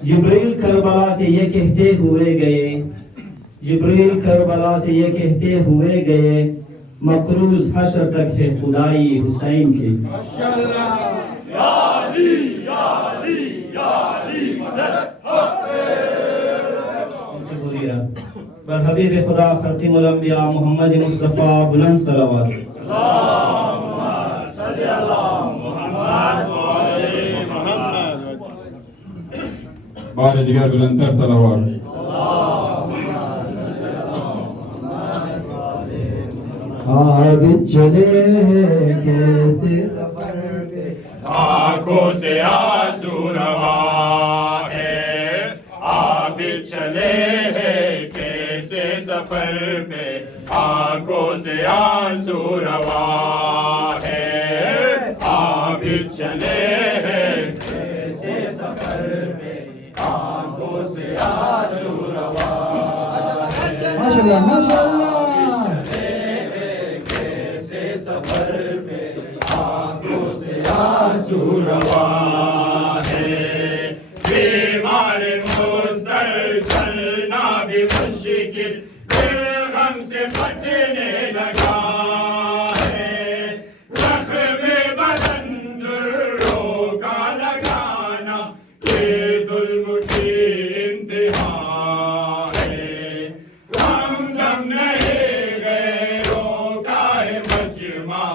जिब्रील Karbala से ये कहते हुए गए, जिब्रील करबला से ये कहते हुए गए, मकरूज हशर तक है खुदाई हुसैन की। या अली या अली या अली मदद बर हबीब खुदा खतीमुल अंबिया मोहम्मद मुस्तफ़ा बुलंद सलावत। अल्लाहुम्मा सल्ली अला मुहम्मद व आले मुहम्मद। बाद दिगर बुलंदतर सलावत। आग चले कैसे सफर पे, आंखों से आंसू रवा है, आप चले हैं कैसे सफर पे, आंखों से आंसू रवा है, आप चले हैं कैसे सफर पे, आंखों से आंसू रवा। माशाअल्लाह माशाअल्लाह। सफर पे आंखों से आंसू रवा है, बीमार मुस्तर चलना भी मुश्किल, गम से फटने लगा है, जख्म बदन दुर्रों का लगाना, ये जुल्म की इंतहा है, हमदम नहीं गैरों का है मजमा,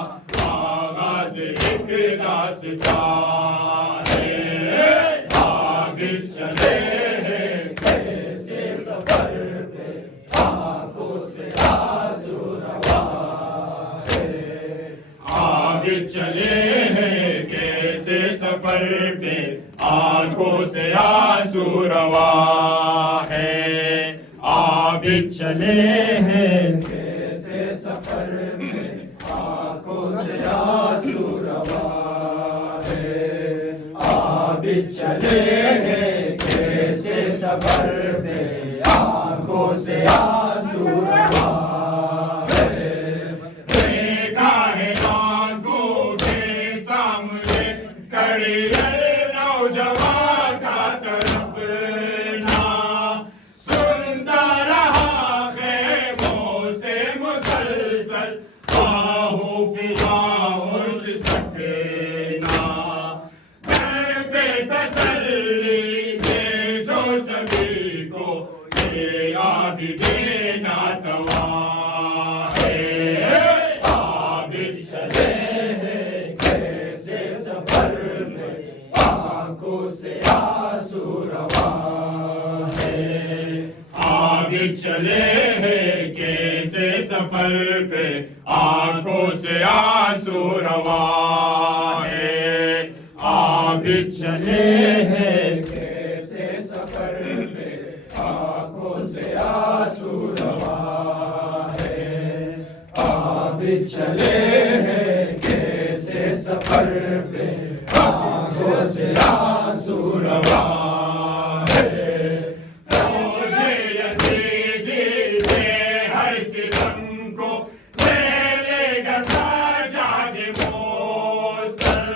आगाज़ एक दास्तां है, आप चले हैं कैसे सफर पे, आंखों से आंसू रवा है, आप चले हैं कैसे सफर पे, आंखों से आंसू रवा है, आप चले हैं कैसे सफर में, आंखों से आंसू रवा है, आप चले हैं कैसे सफर में, आंखों से आंसू रवा है, देखा है आंखों के सामने खड़ी नौजवान का तड़पना, सुनता रहा ख़ैमों से मुसलसल आहो फिजा उर्स सकना, मैं बेतसल्ली दे जो सभी को, ये आबिदे नातवा है, आबिद चले हैं कैसे सफर में, आंखों से आंसू रवा है, आबिद चले हैं कैसे सफर पे, आंखों से आंसू रवा है, आबिद चले हैं कैसे सफर पे, आंखों से आंसू रवा है, आबिद चले हैं कैसे सफर पे, आंखों से आंसू रवा है, फौजे यज़ीदी के हर सितम को झेलेगा साजाद मोस्तर,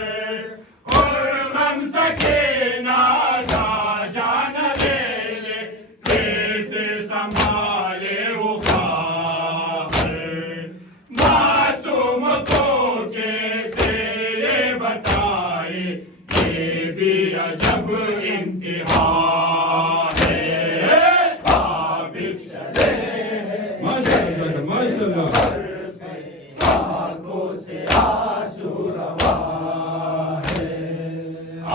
और गम सकीना का जान ले ले, कैसे संभाले वो ख़ातर, मासूम को कैसे ये बताए, ये भी अजब इम्तिहान है, आबिद चले हैं माशाअल्लाह माशाअल्लाह। आंखों से आंसू रवा है,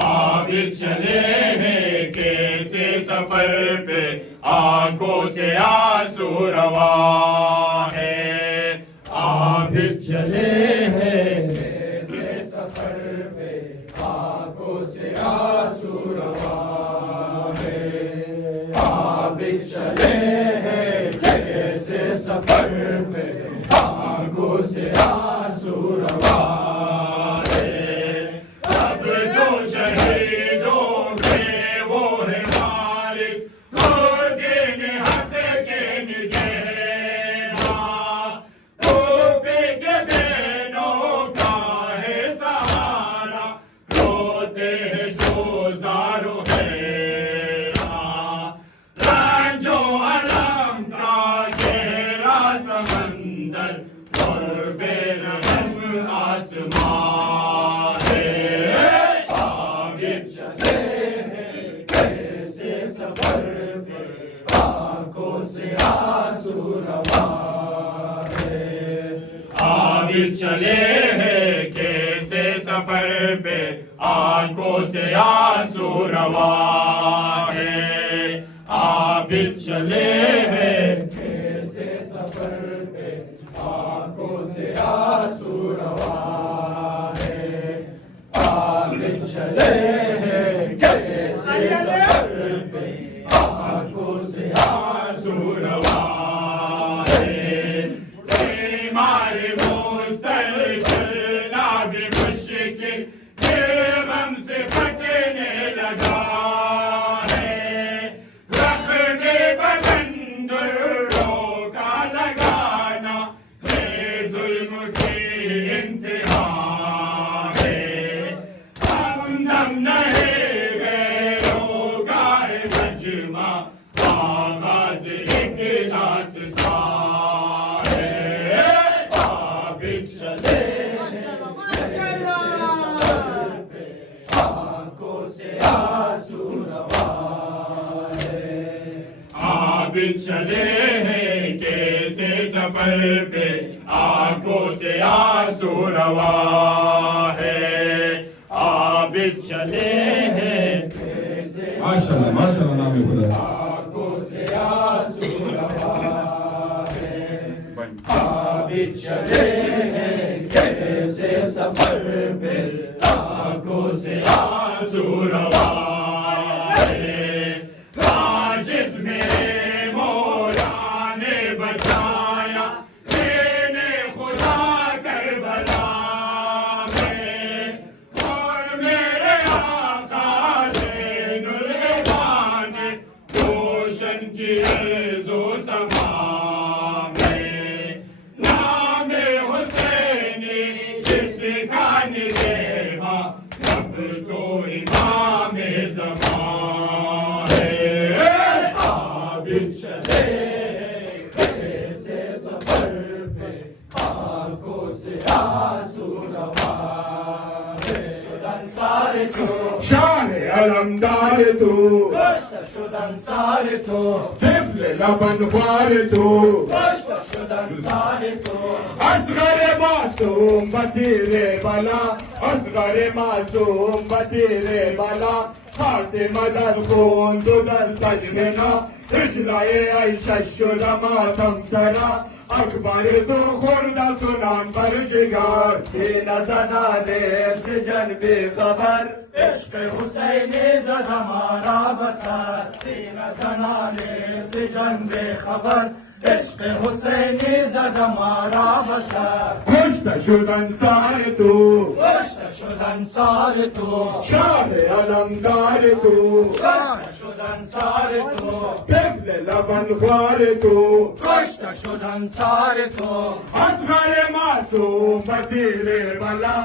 आबिद चले हैं कैसे सफर पे, आंखों से आंसू रवा है, आबिद चले हैं कैसे सफर पे, आंखों से आंसू रवा है, आबिद चले हैं कैसे सफर पे, आंखों से आंसू रवा है, अब दो शहीदों के वो है वारिस, और दिन हक के निगहबां, तोपे के बहनों का है सहारा, रोते हैं जो ज़ारो है अभी चले हैं कैसे सफर पे आंखों से आंसू रवा है। अभी चले हैं कैसे सफर पे आंखों से आंसू रवा है। अभी चले हैं कैसे सफर पे आंखों से आंसू रवा है। बीमारी मुस्तकिल चलना भी मुश्किल ये गम से फटने लगा है। जख्मे बदन दुर्रों का लगाना ये जुल्म की इंतहा है। हमदम नहीं गैरों का है मजमा आगाज़ एक दास्तां है। अभी चले आंखों से आंसू रवा है। अभी चले हैं कैसे सफर पे आंखों से आंसू रवा है। अभी चले हैं कैसे माशाल्लाह माशाल्लाह नाम खुदा। आंखों से आंसू रवा है। अभी चले हैं कैसे सफर पे आंखों से आंसू रवा है। आजिज़ मेरे मौला ने बचाया मैंने खुदा करबला में। और मेरे आका ज़ैनुल इबान ने रोशन की अर्ज़ो समा में। नामे हुसैनी जिसका निलेवा अब तो इमाम ज़मां है। अभी चले कैसे सफर पे आंखों से आंसू रवा है। अंसार तो शान अलमदार तू कष्ट शुद अंसार तो तिफल लबन ख्वार तू कष्ट शुद अंसार तो असगर मासूम बतीरे बला असगर मासूम बतीरे बला खासे मदद खून तो दस्तश बिना इजलाए आयशा शुलमा तमसरा अखबार तो खुर्दा सुनाम पर जिगार सीना जनाने से जन बेखबर इश्क हुसैनी ज़द हमारा बसर। सीना जनाने से जन बेखबर इश्क हुसैनी ज़द हमारा बसर। खुश्त शुद अंसार तू कष्ट शुद अंसार तो शान अलमदार तू कष्ट शुद अंसार तो तिफल लबन ख्वार तू कष्ट शुद अंसार तो असगर मासूम बतीरे बला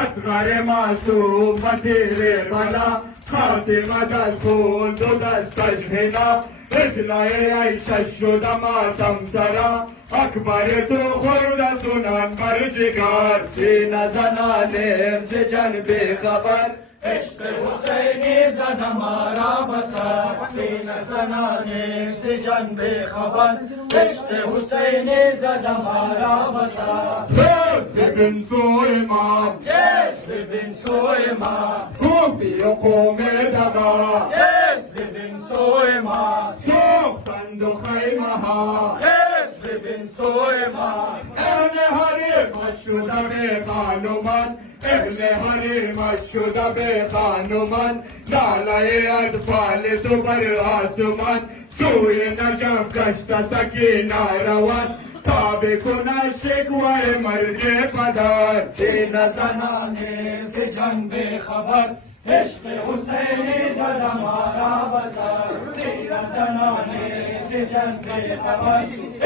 असगर मासूम बतीरे बला खासे मदद खून तो दस्तश बिना इजलाए आयशा शुदा मातम सरा अखबार तो खुर्दा सुनान पर जिगार सीना जनाने से जन बेखबर इश्क हुसैनी ज़द हमारा बसर। सीना जनाने से जन बेखबर इश्क हुसैनी ज़द हमारा बसर। दोस्त बिन सुलेमान यस बिन सुलेमान खूफी कौमे दगा यस बिन सुलेमान सोख्तन दो खैमहा यस बिन सुलेमान अहले हरे मशुदा बे खानुमान अहले हरे मशुदा बे खानुमान लालाए अदफाल सुबर आसमान सूए नजफ कश्ता सकीना रवान ताबे कुना शिकवाए मर्गे पदार सीना जनाने से जन बेखबर इश्क हुसैनी ज़द हमारा बसर। सीना जनाने से जन बेखबर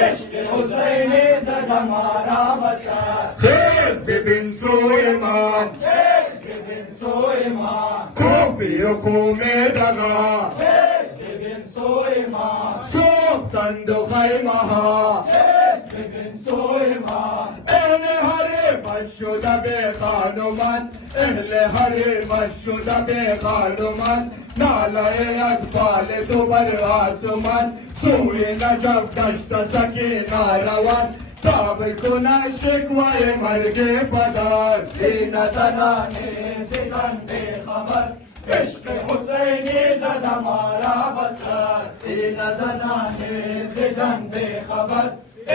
इश्क हुसैनी ज़द हमारा बसर। खैज बिन सुलेमान यस बिन सुलेमान खूफी कौमे दगा यस बिन सुलेमान सोख्तन दो खैमहा यस बिन सुलेमान अहले हरे मशुदा बे खानुमान अहले हरे मशुदा बे खानुमान नालाए अदफाल तो बर आसमान सूए नजफ दश्त सकीना रवान ताब कुना शिकवाए मर्गे पदार सीना जनाने से जन बेखबर इश्क हुसैनी ज़द हमारा बसर सीना जनाने से जन बेखबर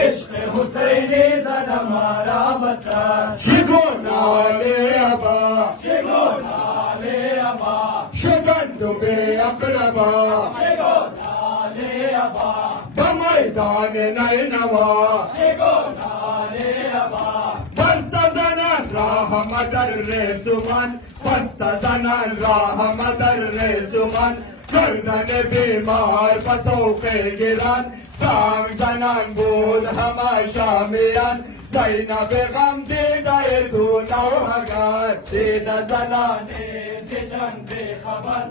इश्क हुसैनी ज़द हमारा बसर शिगो नाले अबा शिगो नाले अबा शुगंदु बे अकरबा शिगो नाले अबा बमैदान नैनवा शिगो नाले अबा बस्ता जनान राह मदर रे सुमन बस्ता जनान राह मदर रे सुमन गर्दन बीमार पतों के गिरान सांग जनान बोध हमा शामियान ज़ैनब गम दे गए तू नौहगार सीना जनाने से जन बेखबर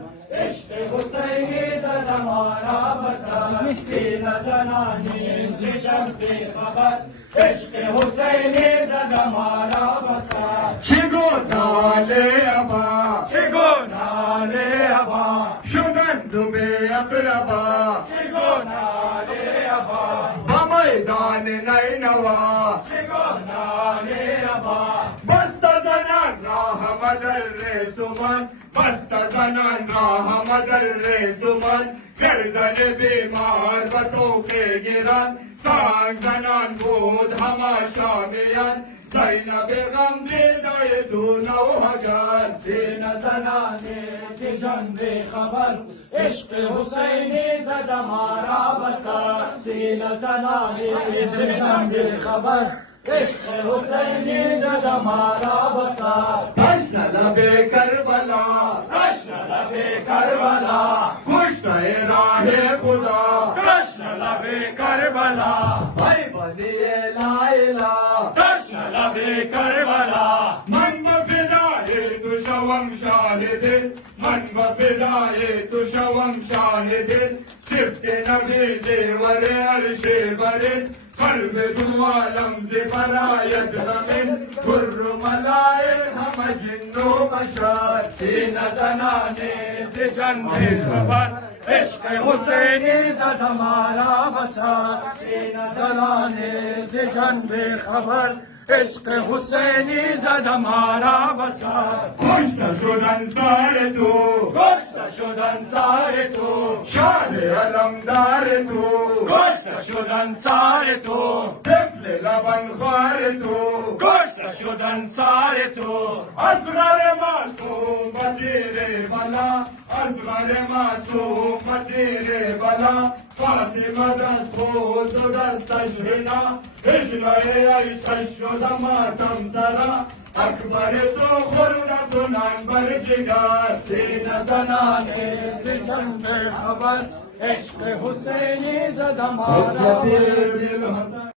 इश्क हुसैनी ज़द हमारा बसर सीना जनाने से जन बेखबर इश्क हुसैनी ज़द हमारा बसर शिगो नाले अबा शिगो नाले अबा शुगंदु बे अकरबा शिगो नाले अबा बमैदान नैनवा शिगो नाले अबा बस्ता जनान राह मदर रे सुमन बस्ता जनान राह मदर रे सुमन गर्दन बीमार बतों के गिरन सांग जनान बोध हमा शामियान ज़ैनब गम दे गए तू नौहगार सीना जनाने से जन बेखबर इश्क हुसैनी ज़द हमारा बसर सीना जनाने से जन बेखबर इश्क हुसैनी ज़द हमारा बसर प्रश्न लबे करबला कृष्ण लबे करबला खुश रहे राहे खुदा कृष्ण लबे करबला भाई बनिए लाइला कृष्ण लबे करबला मन बफिदाए तु शवम शाहिदिन मन बफिदाए तु शवम शाहिदिन सिफ्ते नबी देवरे अर्शे बरिन कल्ब दुआ लम्ज़े बरायत हमिन गुर्र मलाए हम जिन्नो बशर सीना जनाने से जन बेखबर इश्क हुसैनी ज़द हमारा बसर सीना जनाने से जन बेखबर इश्क हुसैनी ज़द हमारा बसर खुश शुदन सारे तू गोश्त शुदन सारे तो शान अलमदार तू गोश्त शुदन सारे तो तिफल लबन ख्वार तू गोश्त शुदन सारे तो असगर मासूम बतीरे बला असगर मासूम बतीरे बला फातिमा दस्त खुद दस्तश हिना हिजलाए ऐशा शुदा मातम सरा अकबर तो खुर्द सुनान बर जिगर सीना जनाने से जन बेखबर इश्क हुसैनी ज़द हमारा दिल हसन